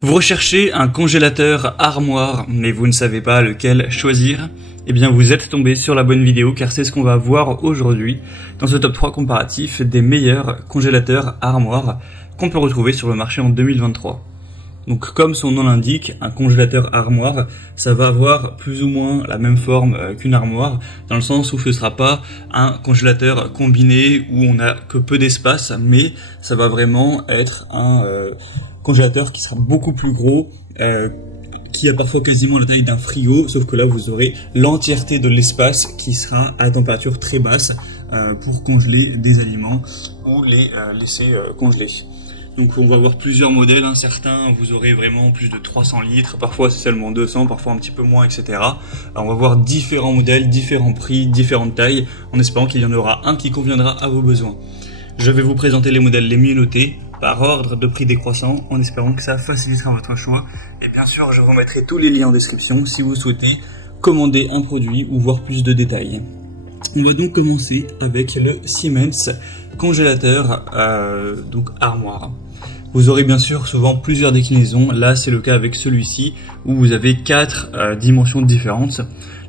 Vous recherchez un congélateur armoire, mais vous ne savez pas lequel choisir? Eh bien vous êtes tombé sur la bonne vidéo car c'est ce qu'on va voir aujourd'hui dans ce top 3 comparatif des meilleurs congélateurs armoire qu'on peut retrouver sur le marché en 2023. Donc comme son nom l'indique, un congélateur armoire, ça va avoir plus ou moins la même forme qu'une armoire, dans le sens où ce ne sera pas un congélateur combiné où on n'a que peu d'espace, mais ça va vraiment être un congélateur qui sera beaucoup plus gros, qui a parfois quasiment la taille d'un frigo, sauf que là vous aurez l'entièreté de l'espace qui sera à température très basse pour congeler des aliments ou les laisser congeler. Donc on va voir plusieurs modèles, certains vous aurez vraiment plus de 300 litres, parfois c'est seulement 200, parfois un petit peu moins, etc. Alors on va voir différents modèles, différents prix, différentes tailles, en espérant qu'il y en aura un qui conviendra à vos besoins. Je vais vous présenter les modèles les mieux notés, par ordre de prix décroissant, en espérant que ça facilitera votre choix. Et bien sûr, je vous mettrai tous les liens en description si vous souhaitez commander un produit ou voir plus de détails. On va donc commencer avec le Siemens congélateur donc armoire. Vous aurez bien sûr souvent plusieurs déclinaisons, là c'est le cas avec celui-ci où vous avez 4 dimensions différentes.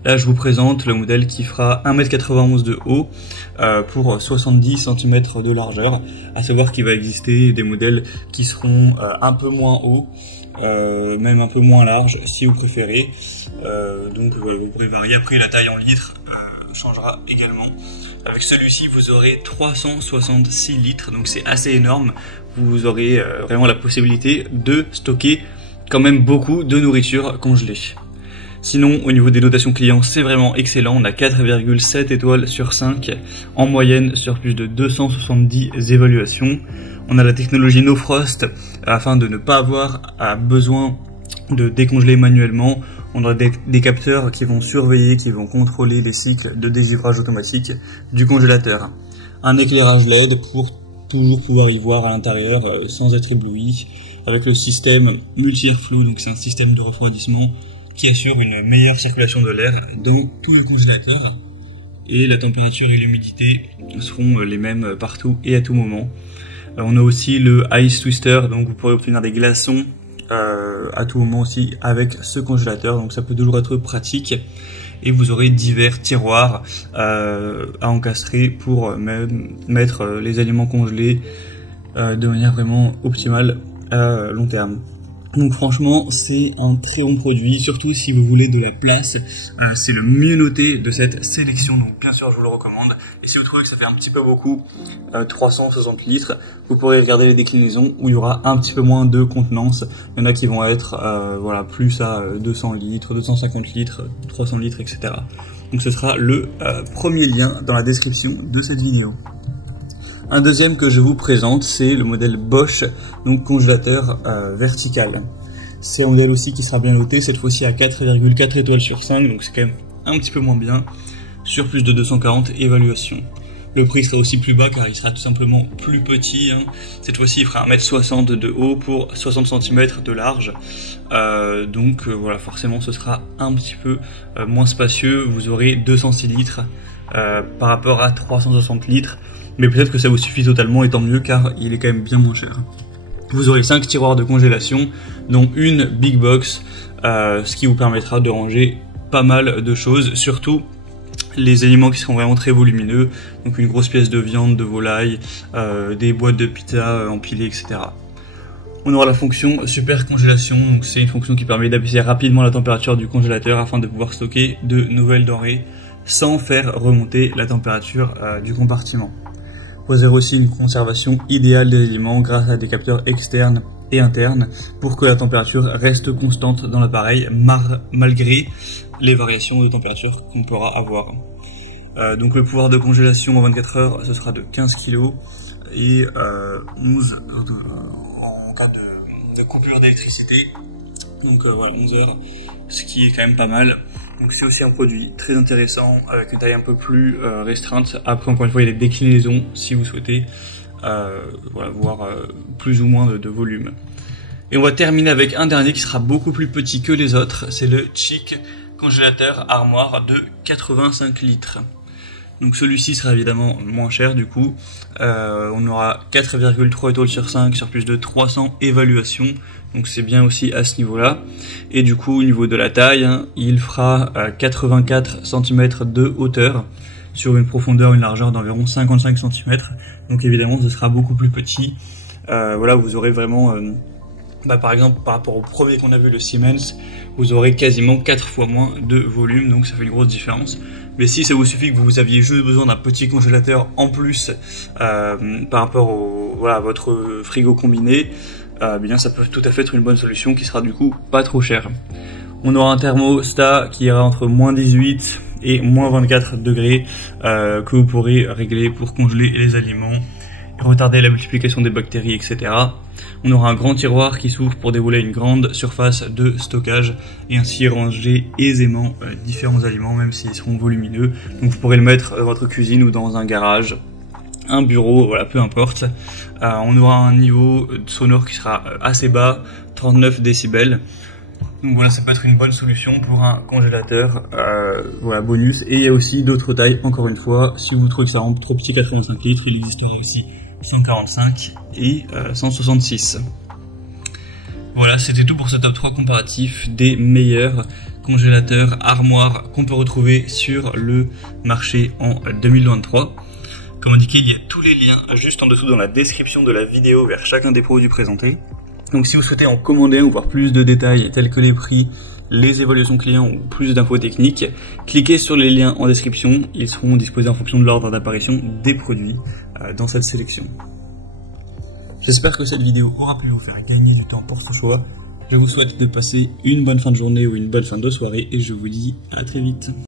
Là je vous présente le modèle qui fera 1,91 m de haut pour 70 cm de largeur, à savoir qu'il va exister des modèles qui seront un peu moins hauts, même un peu moins larges si vous préférez, donc voilà, vous pourrez varier. Après la taille en litres changera également. Avec celui-ci vous aurez 366 litres, donc c'est assez énorme. Vous aurez vraiment la possibilité de stocker quand même beaucoup de nourriture congelée. Sinon, au niveau des notations clients, c'est vraiment excellent. On a 4,7 étoiles sur 5 en moyenne sur plus de 270 évaluations. On a la technologie No Frost afin de ne pas avoir besoin de décongeler manuellement. On a des capteurs qui vont surveiller, qui vont contrôler les cycles de dégivrage automatique du congélateur. Un éclairage LED pour toujours pouvoir y voir à l'intérieur sans être ébloui. Avec le système multi-airflow, donc c'est un système de refroidissement qui assure une meilleure circulation de l'air dans tout le congélateur. Et la température et l'humidité seront les mêmes partout et à tout moment. On a aussi le Ice Twister, donc vous pourrez obtenir des glaçons à tout moment aussi avec ce congélateur, donc ça peut toujours être pratique. Et vous aurez divers tiroirs à encastrer pour mettre les aliments congelés de manière vraiment optimale à long terme. Donc franchement c'est un très bon produit, surtout si vous voulez de la place, c'est le mieux noté de cette sélection, donc bien sûr je vous le recommande. Et si vous trouvez que ça fait un petit peu beaucoup, 360 litres, vous pourrez regarder les déclinaisons où il y aura un petit peu moins de contenance. Il y en a qui vont être voilà, plus à 200 litres, 250 litres, 300 litres, etc. Donc ce sera le premier lien dans la description de cette vidéo. Un deuxième que je vous présente, c'est le modèle Bosch, donc congélateur vertical. C'est un modèle aussi qui sera bien noté, cette fois-ci à 4,4 étoiles sur 5, donc c'est quand même un petit peu moins bien, sur plus de 240 évaluations. Le prix sera aussi plus bas car il sera tout simplement plus petit. Cette fois-ci il fera 1,60 m de haut pour 60 cm de large. Donc voilà, forcément ce sera un petit peu moins spacieux. Vous aurez 206 litres par rapport à 360 litres. Mais peut-être que ça vous suffit totalement et tant mieux car il est quand même bien moins cher. Vous aurez 5 tiroirs de congélation, dont une big box, ce qui vous permettra de ranger pas mal de choses, surtout les aliments qui seront vraiment très volumineux, donc une grosse pièce de viande, de volaille, des boîtes de pizza empilées, etc. On aura la fonction super congélation, donc c'est une fonction qui permet d'abaisser rapidement la température du congélateur afin de pouvoir stocker de nouvelles denrées sans faire remonter la température du compartiment. Vous aurez aussi une conservation idéale des aliments grâce à des capteurs externes et internes pour que la température reste constante dans l'appareil malgré les variations de température qu'on pourra avoir. Donc le pouvoir de congélation en 24 heures ce sera de 15 kg et 11 en cas de coupure d'électricité. Donc voilà, 11 heures, ce qui est quand même pas mal. Donc c'est aussi un produit très intéressant avec une taille un peu plus restreinte. Après encore une fois il y a des déclinaisons si vous souhaitez voilà, voir plus ou moins de volume. Et on va terminer avec un dernier qui sera beaucoup plus petit que les autres, c'est le Chic congélateur armoire de 85 litres. Donc celui-ci sera évidemment moins cher du coup. On aura 4,3 étoiles sur 5 sur plus de 300 évaluations. donc c'est bien aussi à ce niveau-là. Et du coup, au niveau de la taille, hein, il fera 84 cm de hauteur sur une profondeur, une largeur d'environ 55 cm. Donc évidemment, ce sera beaucoup plus petit. Voilà, vous aurez vraiment, par exemple, par rapport au premier qu'on a vu, le Siemens, vous aurez quasiment 4 fois moins de volume, donc ça fait une grosse différence. Mais si ça vous suffit que vous aviez juste besoin d'un petit congélateur en plus par rapport à votre frigo combiné, bien ça peut tout à fait être une bonne solution qui sera du coup pas trop cher. On aura un thermostat qui ira entre moins 18 et moins 24 degrés que vous pourrez régler pour congeler les aliments, retarder la multiplication des bactéries, etc. On aura un grand tiroir qui s'ouvre pour dérouler une grande surface de stockage et ainsi ranger aisément différents aliments, même s'ils seront volumineux. Donc vous pourrez le mettre dans votre cuisine ou dans un garage, un bureau, voilà, peu importe. On aura un niveau sonore qui sera assez bas, 39 décibels. Donc voilà, ça peut être une bonne solution pour un congélateur, voilà, bonus. Et il y a aussi d'autres tailles, encore une fois, si vous trouvez que ça rend trop petit, 85 litres, il existera aussi 145 et 166. Voilà, c'était tout pour ce top 3 comparatif des meilleurs congélateurs armoires qu'on peut retrouver sur le marché en 2023. Comme indiqué, il y a tous les liens juste en dessous dans la description de la vidéo vers chacun des produits présentés. Donc si vous souhaitez en commander ou voir plus de détails tels que les prix, les évaluations clients ou plus d'infos techniques, cliquez sur les liens en description, ils seront disposés en fonction de l'ordre d'apparition des produits dans cette sélection. J'espère que cette vidéo aura pu vous faire gagner du temps pour ce choix. Je vous souhaite de passer une bonne fin de journée ou une bonne fin de soirée et je vous dis à très vite.